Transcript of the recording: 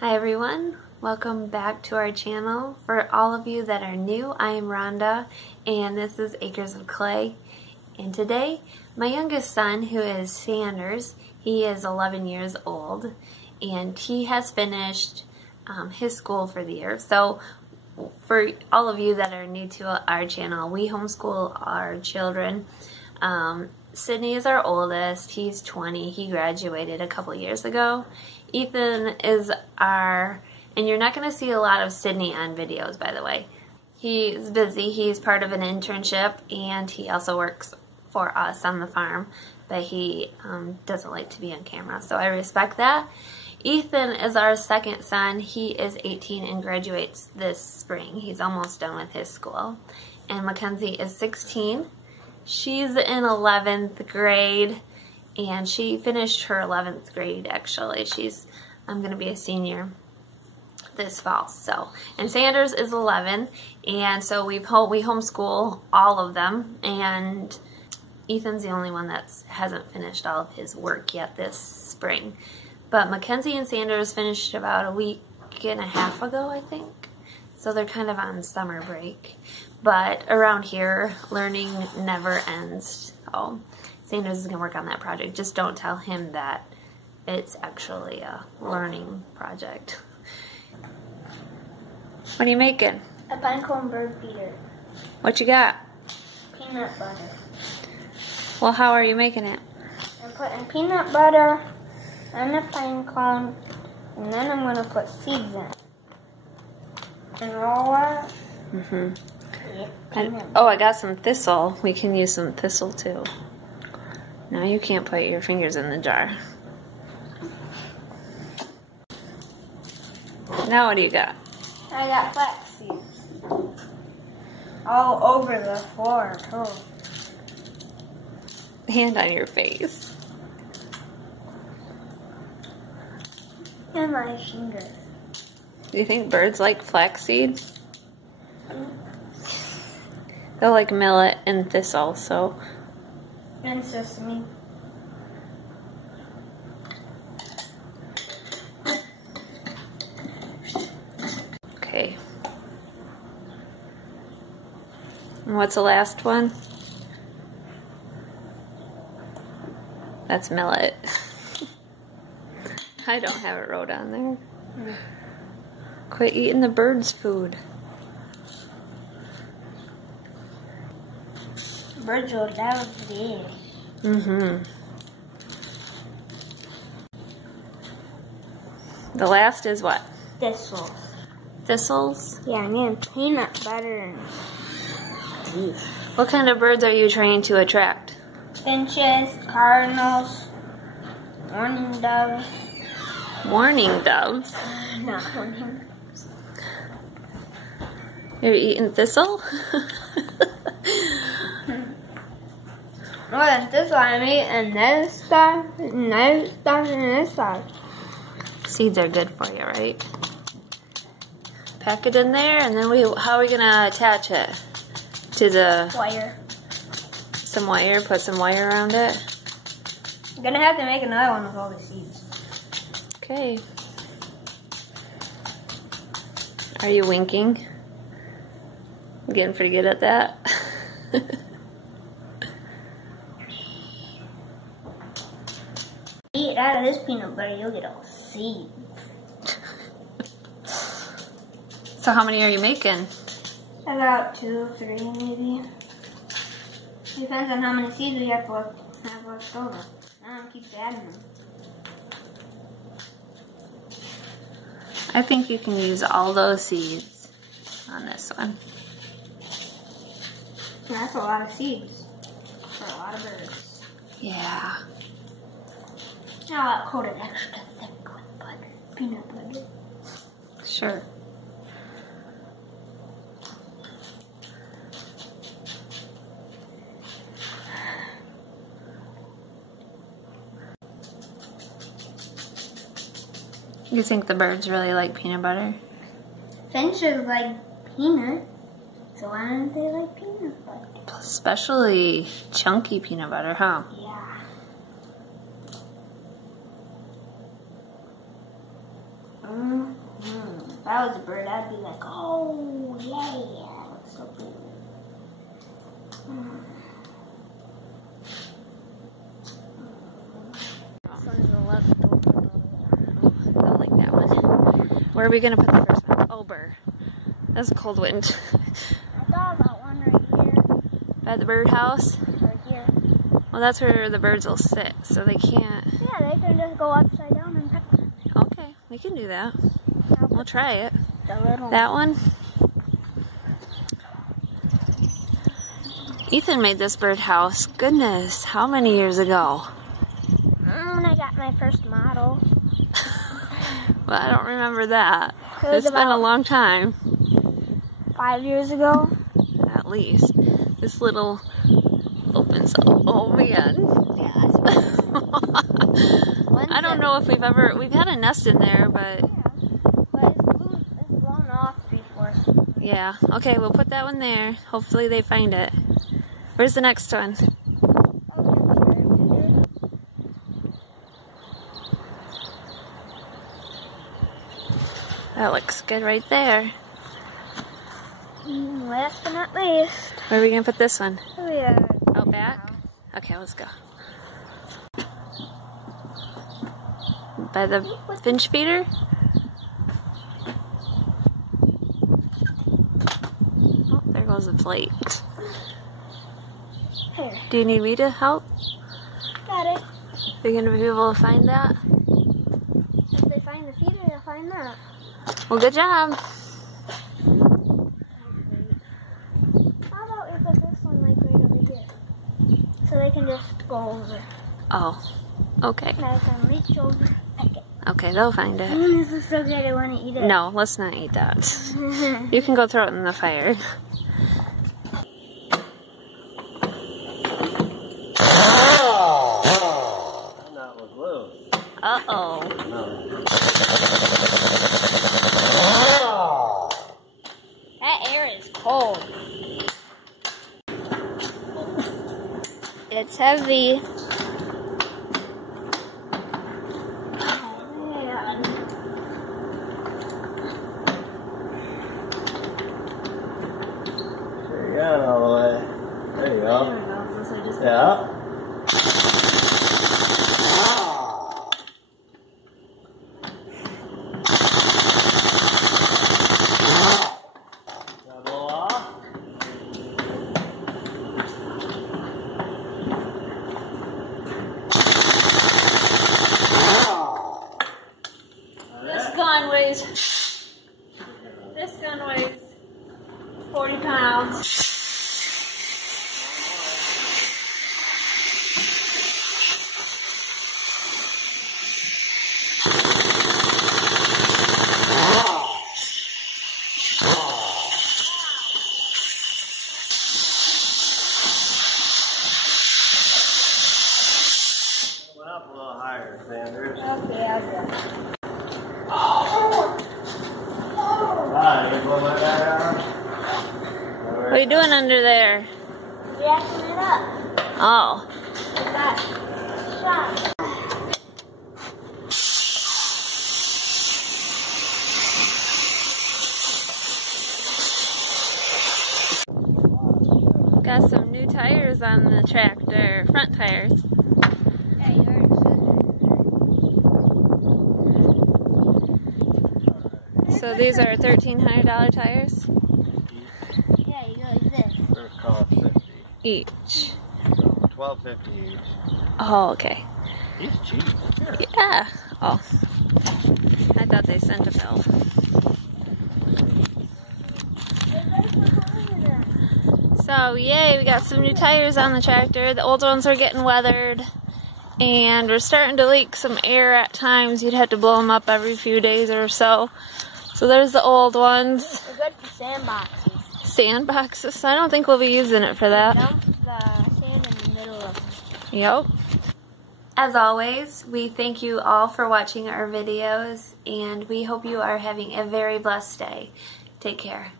Hi everyone, welcome back to our channel. For all of you that are new, I am Rhonda and this is Acres of Clay. And today, my youngest son, who is Sanders, he is 11 years old and he has finished his school for the year. So for all of you that are new to our channel, we homeschool our children. Sydney is our oldest. He's 20. He graduated a couple years ago. Ethan is and you're not going to see a lot of Sydney on videos, by the way. He's busy. He's part of an internship and he also works for us on the farm, but he doesn't like to be on camera, so I respect that. Ethan is our second son. He is 18 and graduates this spring. He's almost done with his school. And Mackenzie is 16. She's in 11th grade, and she finished her 11th grade, actually. I'm going to be a senior this fall. So, and Sanders is 11, and so we homeschool all of them, and Ethan's the only one that hasn't finished all of his work yet this spring. But Mackenzie and Sanders finished about a week and a half ago, I think. So they're kind of on summer break. But around here, learning never ends. So Sanders is going to work on that project. Just don't tell him that it's actually a learning project. What are you making? A pinecone bird feeder. What you got? Peanut butter. Well, how are you making it? I'm putting peanut butter on the pinecone, and then I'm going to put seeds in. And roll it. Mm-hmm. Oh, I got some thistle. We can use some thistle too. Now you can't put your fingers in the jar. Now what do you got? I got flax seeds. All over the floor too. Hand on your face. And my finger. Do you think birds like flaxseed? They'll like millet and thistle, so. And sesame. Okay. And what's the last one? That's millet. I don't have it wrote on there. Quit eating the birds' food. Birds will love this. Mm-hmm. The last is what? Thistles. Thistles? Yeah, I'm getting peanut butter and seeds. What kind of birds are you trying to attract? Finches, cardinals, mourning doves. Mourning doves? Not mourning. You're eating thistle? More than this one, I'm eating this stuff, and this stuff, and this stuff. Seeds are good for you, right? Pack it in there, and then how are we gonna attach it? To the Wire. some wire. Put some wire around it. I'm gonna have to make another one with all the seeds. Okay. Are you winking? I'm getting pretty good at that. Eat out of this peanut butter, you'll get all seeds. So how many are you making? About 2, 3 maybe. Depends on how many seeds we have left over. Now I keep adding them. I think you can use all those seeds on this one. That's a lot of seeds for a lot of birds. Yeah. Now I'll coat it extra thick with butter, peanut butter. Sure. You think the birds really like peanut butter? Finches like peanut, so why don't they like peanut butter? Especially chunky peanut butter, huh? Yeah. I was a bird, I'd be like, oh, yeah. Looks so pretty. This one's the leftover. I like that one. Where are we going to put the first one? Oh, burr. That's a cold wind. I thought about one right here. By the birdhouse? Right here. Well, that's where the birds will sit, so they can't. Yeah, they can just go upside down and peck them. Okay, we can do that. We'll try it. The little That one? Ethan made this birdhouse. Goodness, how many years ago? When I got my first model. Well, I don't remember that. Was It's been a about long time. 5 years ago. At least. This little opens up. Oh man. Yeah. I don't know if we've had a nest in there, but But it's blown off before. yeah. Okay, we'll put that one there. Hopefully they find it. Where's the next one? That looks good right there. Last but not least. Where are we gonna put this one? Yeah. Out back? Okay, let's go. By the finch feeder? Oh, there goes the plate. Here. Do you need me to help? Got it. Are you gonna be able to find that? If they find the feeder, they'll find that. Well, good job. How about we put this one like right over here? So they can just go over. Oh, okay. And I can reach over, pick it. Okay, they'll find it. This is so good, I want to eat it. No, let's not eat that. You can go throw it in the fire. Uh-oh. That air is cold. It's heavy. There you go, all the way. There you go. Yeah. This gun weighs 40 pounds. Went up a little higher, Sanders. Okay, I'll do it. What are you doing under there? Jacking it up. Oh. Got shot. Got some new tires on the tractor, front tires. Yeah, you already said All So that. these are $1,300 tires Yeah, you go like this. They're cost 50. each. $12.50 each. Oh, okay. He's cheap. Sure. Yeah. Oh. I thought they sent a bill. So, yay, we got some new tires on the tractor. The old ones are getting weathered. And we're starting to leak some air at times. You'd have to blow them up every few days or so. So there's the old ones. They're good for sandboxes. Sandboxes. I don't think we'll be using it for that. Dump the sand in the middle of them. Yep. As always, we thank you all for watching our videos, and we hope you are having a very blessed day. Take care.